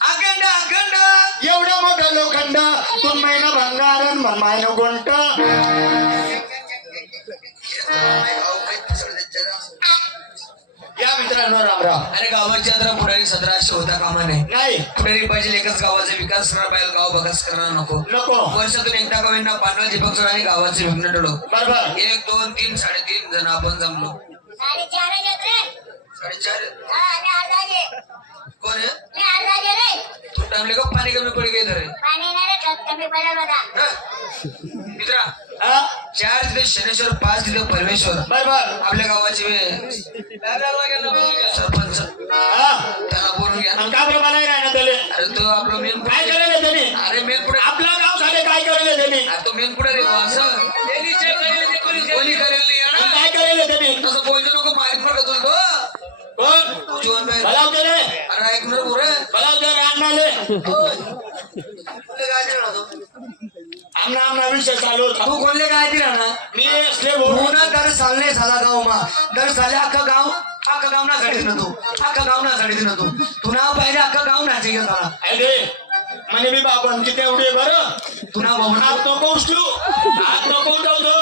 अखंड अखंड. एवढं मोठं लोखंड तू महिना भंगार महिना गोंट. या मित्रांनो रामराव अरे गावाची यात्रा पुढारी सतरा अशी होता कामा नाही. नाही पुढारी पाहिजे एकच गावाचा विकास करणार पाहिजे गाव बघास करणार नको. नको. वर्षातून एकदा गावांना पांडवा दीपक सोड आणि गावाचे विघ्न टळो. बरोबर. एक दोन तीन साडेतीन जण आपण जमलो. साडेचार साडेचार. हा कोण आहे? मी अर्धा घे रे. तू टाइमले का? पाणी कमी पडी गेलं रे? पाणी नाही रे खत कमी पडेल बघा. हा? मित्रा हा? चार तिथे शनेश्वर पाच तिथे परमेश्वर बरोबर आपल्या गावाचे सरपंच. त्याला बोलून घ्या. का बरं मला नाही ना त्याले? अरे तो आपला मेन काय करेल त्यांनी? अरे मेन पुढे. आपला गाव झाले काय करेल त्यांनी? अरे तो मेन पुढे रे असं. कोणी करेल नाही. काय करेल त्यांनी? तसं बोलतो नको माहीत पडत तू ना दिलं तू? आमना आमना विषय चालू होता तू कोणले काय दिला ना? मी असले बोलू. पुन्हा दर सालने झाला गाव मा. दर साले अख्खा गाव अख्खा गाव ना साठी ना तू. अख्खा गाव ना ना तू. तू ना पाहिजे अख्खा गाव गेला झाला अरे म्हणे मी बाबांची तेवढे बरं. तू ना भाऊ हात नको उचलू. हात नको उठवतो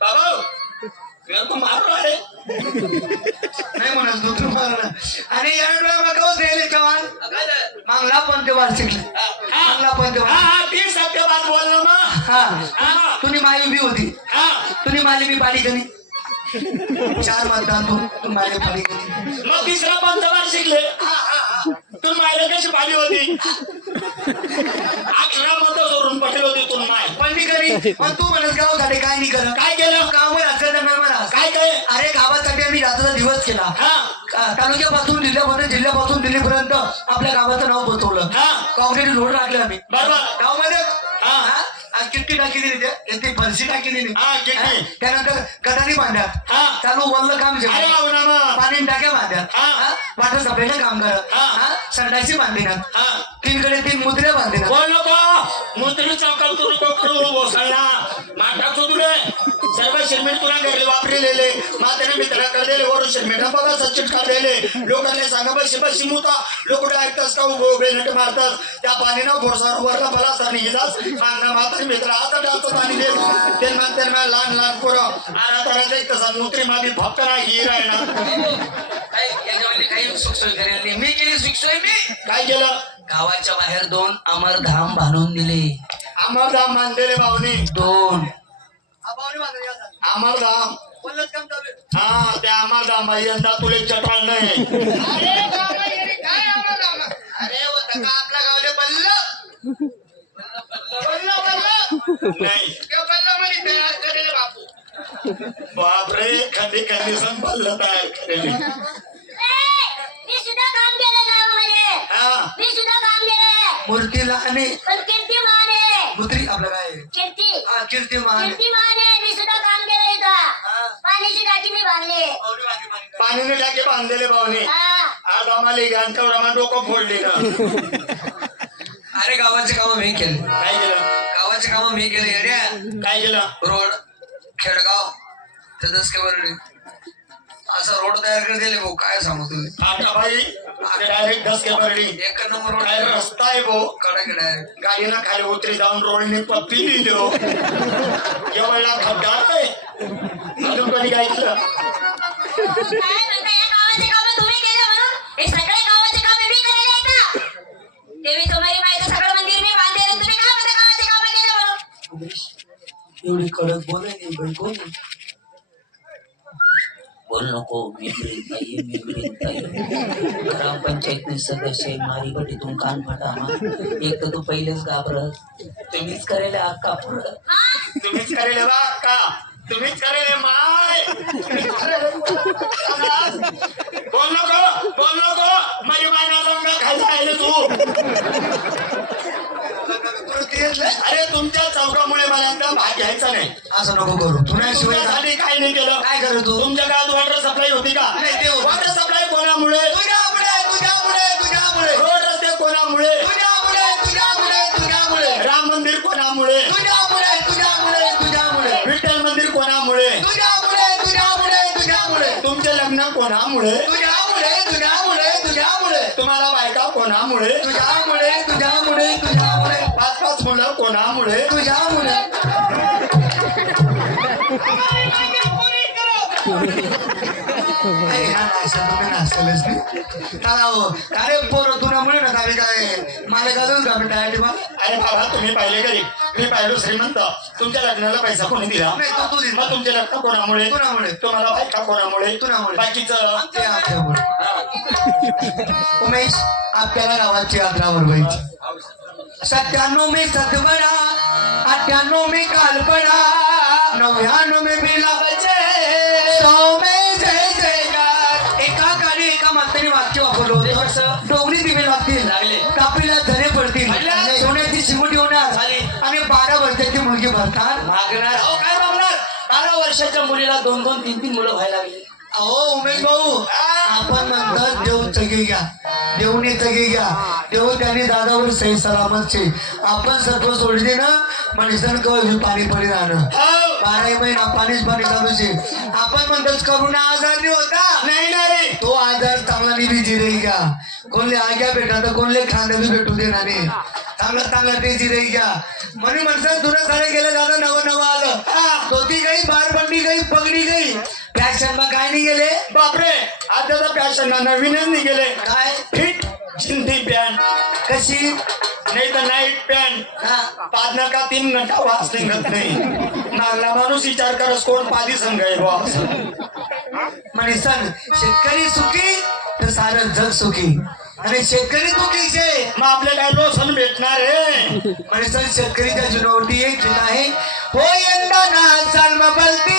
बाबा मारलो आहे नाही म्हणत तू तू मारला आणि यावेळेला गाव द्यायले जवान मागला पण ते वार शिकले. मागला पण ते हा हा ती सत्यवाद बोललो मग हा. हा. तुनी माली बी होती. हा. तुनी माली बी पाणी कनी चार मतदान तू. तू माली पाणी मग तिसरा पंचवार शिकले. तू मायला कशी पाली होती? अक्षरा मत सोडून पटेल होती तू माय पण तू म्हणत गावसाठी काय नाही करत काय केलं? गाव म्हणा काय काय अरे गावासाठी आम्ही रात्रीचा दिवस केला. तालुक्यापासून जिल्ह्यापर्यंत जिल्ह्यापासून दिल्लीपर्यंत आपल्या गावाचं नाव पोचवलं. काँक्रीट रोड टाकले आम्ही. बरोबर. गावमध्ये? किटकी टाकी दिली ती फरशी टाकी दिली? त्यानंतर गटारी बांध्या हा. चालू वल्ल काम पाणी टाक्या बांध्या हा. वाटर सप्लायचं काम करत? संडासी बांधिनात. तीनकडे तीन मुद्रे बांधिनात बोल नको. मुद्री चौकात तू नको करू भोसळला माटा चोदले सर्व शिरमीट तुला घरले वापरलेले. मातेने मित्र करलेले वरून शिरमीट बघा सचिट काढलेले. लोकांनी सांगा बशी बशी मुता. लोक ऐकतास का? उभे उभे नट मारतात. त्या पाणीनं घोडसार वरला भला सर निघास मागणं माताने मित्र आता डालतात पाणी देत. त्यांना त्यांना लहान लहान पोरं. आरा तराचा एक तसा मुत्री मामी फक्करा हिर आहे ना काही- याच्यामध्ये काही सुखसोय करेल नाही. मी केली सुखसोय मी? काय केलं? गावाच्या बाहेर दोन अमरधाम बांधून दिले. अमरधाम बांधलेले भावनी दोन. अमरधाम हा त्या अमरधाम यंदा तुले चटाळ नाही. अरे होतं का आपल्या गावले बल्ल बल्ल बल्ल नाही. ते बल्लमध्ये तयार केलेले बापू. बापरे खंडी खंडी संपल्ल तयार केलेली मूर्तीला आणि मुत्री आपलं काय कीर्ती. हा कीर्तिमान कीर्तिमान आहे मी सुद्धा काम केलं इथं. पाण्याची टाकी मी बांधली. पाणीने टाके बांधलेले भावने हा. आज आम्हाला तेवढा मग डोकं फोडले ना. अरे गावाचे काम मी केले. काय केलं? गावाचे काम मी केले. येड्या काय केलं? रोड खेडगाव. तसंच काय बरं असं रोड तयार कर दिले भाऊ काय सांगू तुम्ही? आता बाई डायरेक्ट धसके भरली एक नंबर रोड काय रस्ता आहे भो कडा की डायरेक्ट. गाडीनं खाली उतरी जाऊन रोडने पप्पी लिहिलो एवढा खड्डा आहे. अजून कधी काय केलं काय म्हणता या गावाचे काम तुम्ही केले म्हणून? हे सगळे गावाचे काम मी केलेले आहेत ना? देवी तुम्हारी माहिती सगळं मंदिर मी बांधलेलं तुम्ही काय म्हणता गावाचे काम केले म्हणून? एवढी कडक बोल नाही बाई कोण बोल नको मी ताई मी ताई ग्रामपंचायत सदस्य मारी बटीतून कान फटा एक तर तू पहिलेच घाबरत. तुम्हीच करेल अक्का पुढं. हा तुम्हीच करेल बा का तुम्हीच करेल माय. घ्यायचा नाही. असं नको करू. तुमच्यासाठी काय नाही केलं. काय करत तू? तुमच्या गावात वॉटर सप्लाय होती का? नाही, ते. वॉटर सप्लाय कोणामुळे? तुझ्यामुळे तुझ्यामुळे तुझ्यामुळे. रोड रस्ते कोणामुळे? तुझ्यामुळे तुझ्यामुळे तुझ्यामुळे. राम मंदिर कोणामुळे? तुझ्यामुळे तुझ्यामुळे तुझ्यामुळे. विठ्ठल मंदिर कोणामुळे? तुझ्यामुळे तुझ्यामुळे तुझ्यामुळे. तुमचे लग्न कोणामुळे? तुझ्यामुळे तुझ्यामुळे तुझ्यामुळे. तुम्हाला बायका कोणामुळे? तुझ्यामुळे तुझ्यामुळे तुझ्यामुळे. पाच मुलं कोणामुळे? तुझ्यामुळे. अरे हा. अरे पोरं तुझ्यामुळे ना आम्ही काय? मला घालून का मग अरे बाबा तुम्ही पाहिले गरीब. मी पाहिलो श्रीमंत. तुमच्या लग्नाला पैसा कोणी दिला. मग तुमचे लग्न कोणामुळे? कोणामुळे? तुम्हाला बायका कोणामुळे? कोणामुळे? बाकीचं? ते आपल्यामुळे. उमेश आपल्याला गावाची यात्रा भरवायची सत्त्याण्णव मे सतबडा अठ्ठ्याण्णव मे कालपडा नव्याण्णव मे बिलाबाचे सौ मे जय जयकार. एका काळी एका माताने वाक्य वापरलं होतं डोंगरी दिवे लागतील लागले. कापीला धने पडतील. सोन्याची शिमुटी होणार. झाली. आणि बारा वर्षाची मुलगी भरतात मागणार. अहो काय मागणार? बारा वर्षाच्या मुलीला दोन दोन तीन तीन मुलं व्हायला लागली. अहो उमेश भाऊ आपण म्हणतात देव चगी घ्या देवने चगी घ्या. देव त्यांनी दादावर सही सलामत छे आपण सर्व सोडले ना मनुष्यन कवी पाणी पडी राहणं. हो. बाराही महिना पाणीच पाणी चालू शे. आपण म्हणतो करुणा आजार नाही होता. नाही ना रे. तो आजार चांगला निधी जिरे घ्या. कोणले आग्या भेटा तर कोणले खांदा बी भेटू दे ना. चांगला चांगला ते जिरे घ्या. म्हणून म्हणतात जुनं सारे गेलं दादा नवं नवं आलं. हा, धोती गई बारबंडी गई पगडी गई फॅशन मग काय नाही गेले बापरे आता फॅशन नवीनच निघेले. काय? जिंदी पॅन्ट कशी? नाही तर नाईट पॅन्ट पाच नका तीन नका वास निघत नाही. नागला माणूस विचार करस कोण पादी संघ आहे बुवा? असं. म्हणे सण शेतकरी सुखी तर सारं जग सुखी. आणि शेतकरी दुखी शे मग आपल्या काय लोसन भेटणार आहे? म्हणे सण शेतकरीच्या जुनवटी एक जुना आहे. हो यंदा ना चाल बलती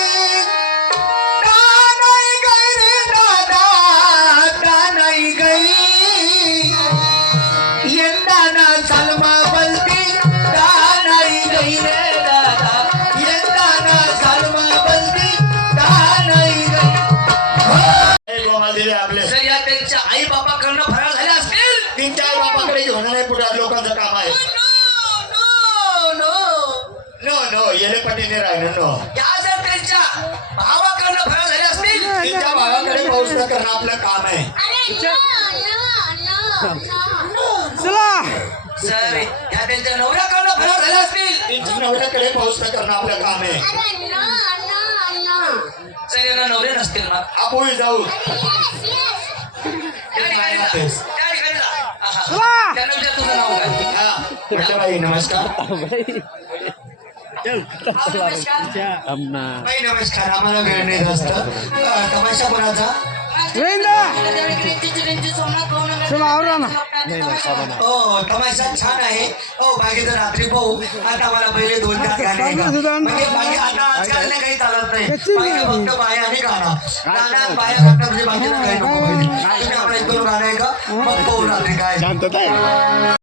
नो नो येले पटीने राहिलं नो या जर त्यांच्या भावाकडनं फरार झाले असतील? त्यांच्या भावाकडे पाऊस न करणं आपलं काम आहे. नो नो नो या त्यांच्या नवऱ्याकडनं फरार झाले असतील? त्यांच्या नवऱ्याकडे पाऊस न करणं आपलं काम आहे. No no no. यांना नवरे नसतील मग आपण जाऊ. त्या ठिकाणी जा. त्या ठिकाणी जा. आहा. त्यांना विचार तुझं नाव काय? हा. बाई नमस्कार. नमस्कार आम्हाला वेळ नाही जास्त अं, तमाशा कोणाचा हो तमाशा छान आहे. हो बागेचं रात्री पाहू. आता मला पहिले दोन चार गाणे. म्हणजे आता आजकाल काही चालत नाही. बागे फक्त बाया आणि गाणं. गाण्यात बाया गाणं म्हणजे बाकीचं काही नको. पाहिजे. तुम्ही आपण एक दोन गाणं ऐका. मग पाहू रात्री काय.